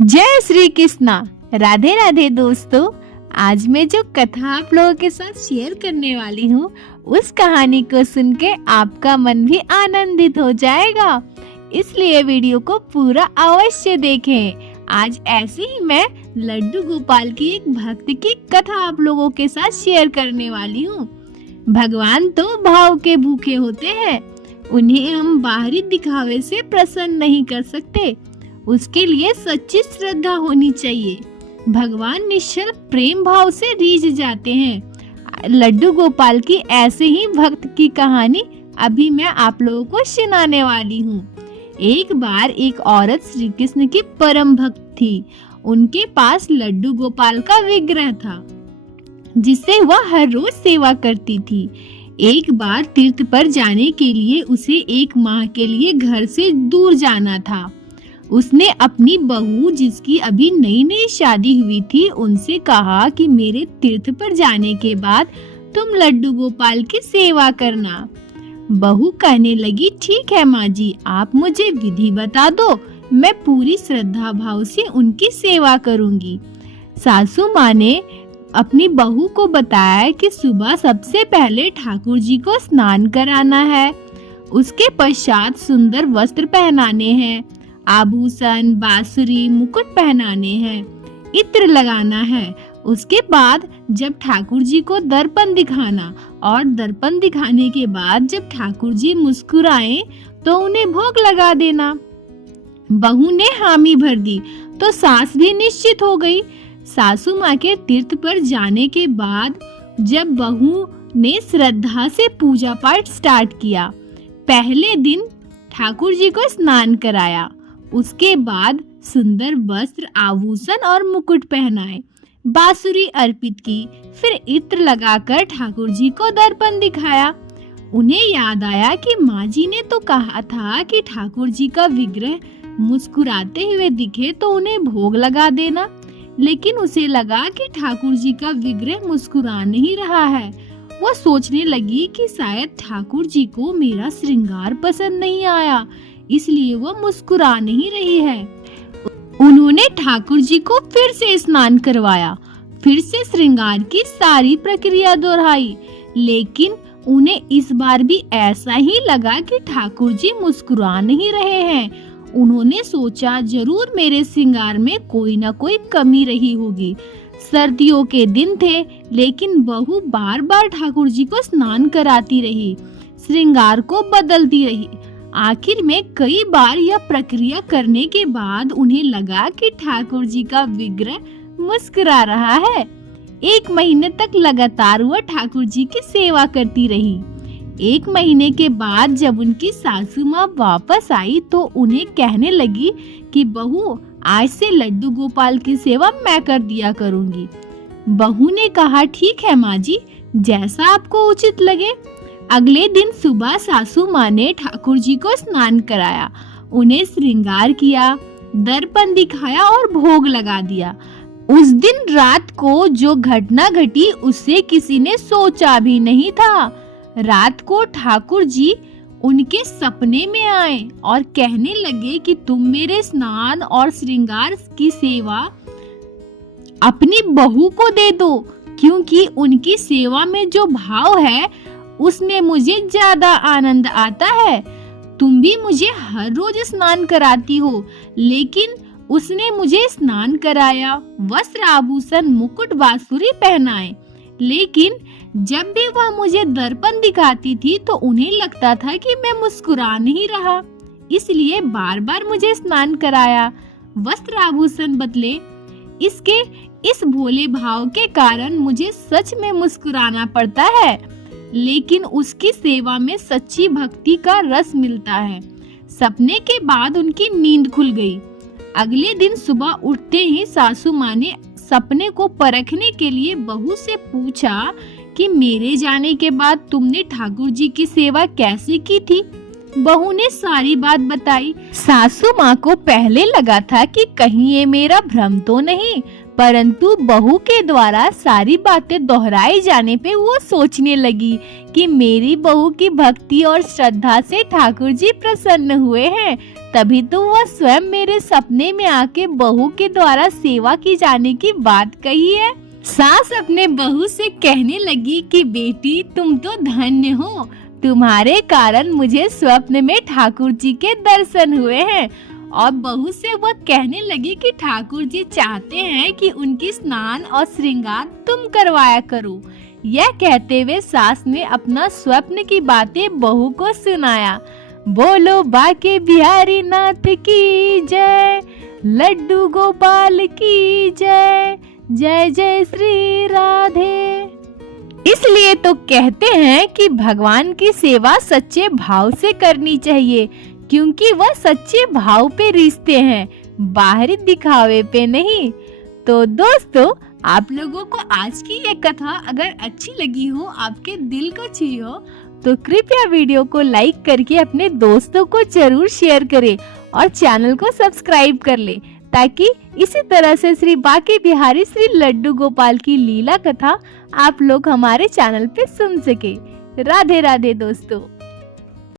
जय श्री कृष्णा। राधे राधे दोस्तों। आज मैं जो कथा आप लोगों के साथ शेयर करने वाली हूँ उस कहानी को सुन के आपका मन भी आनंदित हो जाएगा, इसलिए वीडियो को पूरा अवश्य देखें। आज ऐसे ही मैं लड्डू गोपाल की एक भक्त की कथा आप लोगों के साथ शेयर करने वाली हूँ। भगवान तो भाव के भूखे होते हैं, उन्हें हम बाहरी दिखावे से प्रसन्न नहीं कर सकते। उसके लिए सच्ची श्रद्धा होनी चाहिए। भगवान निश्चल प्रेम भाव से रीझ जाते हैं। लड्डू गोपाल की ऐसे ही भक्त की कहानी अभी मैं आप लोगों को सुनाने वाली हूँ। एक बार एक औरत श्री कृष्ण की परम भक्त थी। उनके पास लड्डू गोपाल का विग्रह था जिससे वह हर रोज सेवा करती थी। एक बार तीर्थ पर जाने के लिए उसे एक माह के लिए घर से दूर जाना था। उसने अपनी बहू, जिसकी अभी नई नई शादी हुई थी, उनसे कहा कि मेरे तीर्थ पर जाने के बाद तुम लड्डू गोपाल की सेवा करना। बहू कहने लगी, ठीक है माँ जी, आप मुझे विधि बता दो, मैं पूरी श्रद्धा भाव से उनकी सेवा करूंगी। सासू माँ ने अपनी बहू को बताया कि सुबह सबसे पहले ठाकुर जी को स्नान कराना है, उसके पश्चात सुंदर वस्त्र पहनाने हैं, आभूषण, बांसुरी, मुकुट पहनाने हैं, इत्र लगाना है। उसके बाद जब ठाकुर जी को दर्पण दिखाना और दर्पण दिखाने के बाद जब ठाकुर जी मुस्कुराएं तो उन्हें भोग लगा देना। बहू ने हामी भर दी तो सास भी निश्चित हो गई। सासू माँ के तीर्थ पर जाने के बाद जब बहू ने श्रद्धा से पूजा पाठ स्टार्ट किया, पहले दिन ठाकुर जी को स्नान कराया, उसके बाद सुंदर वस्त्र, आभूषण और मुकुट पहनाए, बांसुरी अर्पित की, फिर इत्र लगाकर ठाकुर जी को दर्पण दिखाया। उन्हें याद आया कि माँ जी ने तो कहा था कि ठाकुर जी का विग्रह मुस्कुराते हुए दिखे तो उन्हें भोग लगा देना, लेकिन उसे लगा कि ठाकुर जी का विग्रह मुस्कुरा नहीं रहा है। वह सोचने लगी कि शायद ठाकुर जी को मेरा श्रृंगार पसंद नहीं आया, इसलिए वो मुस्कुरा नहीं रही है। उन्होंने ठाकुर जी को फिर से स्नान करवाया, फिर से श्रृंगार की सारी प्रक्रिया दोहराई, लेकिन उन्हें इस बार भी ऐसा ही लगा कि ठाकुर जी मुस्कुरा नहीं रहे हैं। उन्होंने सोचा जरूर मेरे श्रृंगार में कोई न कोई कमी रही होगी। सर्दियों के दिन थे, लेकिन बहू बार बार ठाकुर जी को स्नान कराती रही, श्रृंगार को बदलती रही। आखिर में कई बार यह प्रक्रिया करने के बाद उन्हें लगा कि ठाकुर जी का विग्रह मुस्कुरा रहा है। 1 महीने तक लगातार वह ठाकुर जी की सेवा करती रही। 1 महीने के बाद जब उनकी सासू माँ वापस आई तो उन्हें कहने लगी कि बहू, आज से लड्डू गोपाल की सेवा मैं कर दिया करूँगी। बहू ने कहा, ठीक है माँ जी, जैसा आपको उचित लगे। अगले दिन सुबह सासू माँ ने ठाकुर जी को स्नान कराया, उन्हें श्रृंगार किया, दर्पण दिखाया और भोग लगा दिया। उस दिन रात को जो घटना घटी उससे किसी ने सोचा भी नहीं था। रात को ठाकुर जी उनके सपने में आए और कहने लगे कि तुम मेरे स्नान और श्रृंगार की सेवा अपनी बहू को दे दो, क्योंकि उनकी सेवा में जो भाव है उसमें मुझे ज्यादा आनंद आता है। तुम भी मुझे हर रोज स्नान कराती हो, लेकिन उसने मुझे स्नान कराया, वस्त्र, आभूषण, मुकुट, बांसुरी पहनाए, लेकिन जब भी वह मुझे दर्पण दिखाती थी तो उन्हें लगता था कि मैं मुस्कुरा नहीं रहा, इसलिए बार बार मुझे स्नान कराया, वस्त्र आभूषण बदले। इस भोले भाव के कारण मुझे सच में मुस्कुराना पड़ता है, लेकिन उसकी सेवा में सच्ची भक्ति का रस मिलता है। सपने के बाद उनकी नींद खुल गई। अगले दिन सुबह उठते ही सासू माँ ने सपने को परखने के लिए बहू से पूछा कि मेरे जाने के बाद तुमने ठाकुर जी की सेवा कैसे की थी। बहू ने सारी बात बताई। सासू माँ को पहले लगा था कि कहीं ये मेरा भ्रम तो नहीं, परंतु बहू के द्वारा सारी बातें दोहराई जाने पे वो सोचने लगी कि मेरी बहू की भक्ति और श्रद्धा से ठाकुर जी प्रसन्न हुए हैं, तभी तो वह स्वयं मेरे सपने में आके बहू के द्वारा सेवा की जाने की बात कही है। सास अपने बहू से कहने लगी कि बेटी तुम तो धन्य हो, तुम्हारे कारण मुझे स्वप्न में ठाकुर जी के दर्शन हुए हैं। और बहू से वह कहने लगी कि ठाकुर जी चाहते हैं कि उनकी स्नान और श्रृंगार तुम करवाया करो। यह कहते हुए सास ने अपना स्वप्न की बातें बहू को सुनाया। बोलो बाके बिहारी नाथ की जय, लड्डू गोपाल की जय, जय जय श्री राधे। इसलिए तो कहते हैं कि भगवान की सेवा सच्चे भाव से करनी चाहिए, क्योंकि वह सच्चे भाव पे रिश्ते हैं, बाहरी दिखावे पे नहीं। तो दोस्तों, आप लोगों को आज की ये कथा अगर अच्छी लगी हो, आपके दिल को छुई हो, तो कृपया वीडियो को लाइक करके अपने दोस्तों को जरूर शेयर करें और चैनल को सब्सक्राइब कर ले, ताकि इसी तरह से श्री बाके बिहारी श्री लड्डू गोपाल की लीला कथा आप लोग हमारे चैनल पे सुन सके। राधे राधे दोस्तों।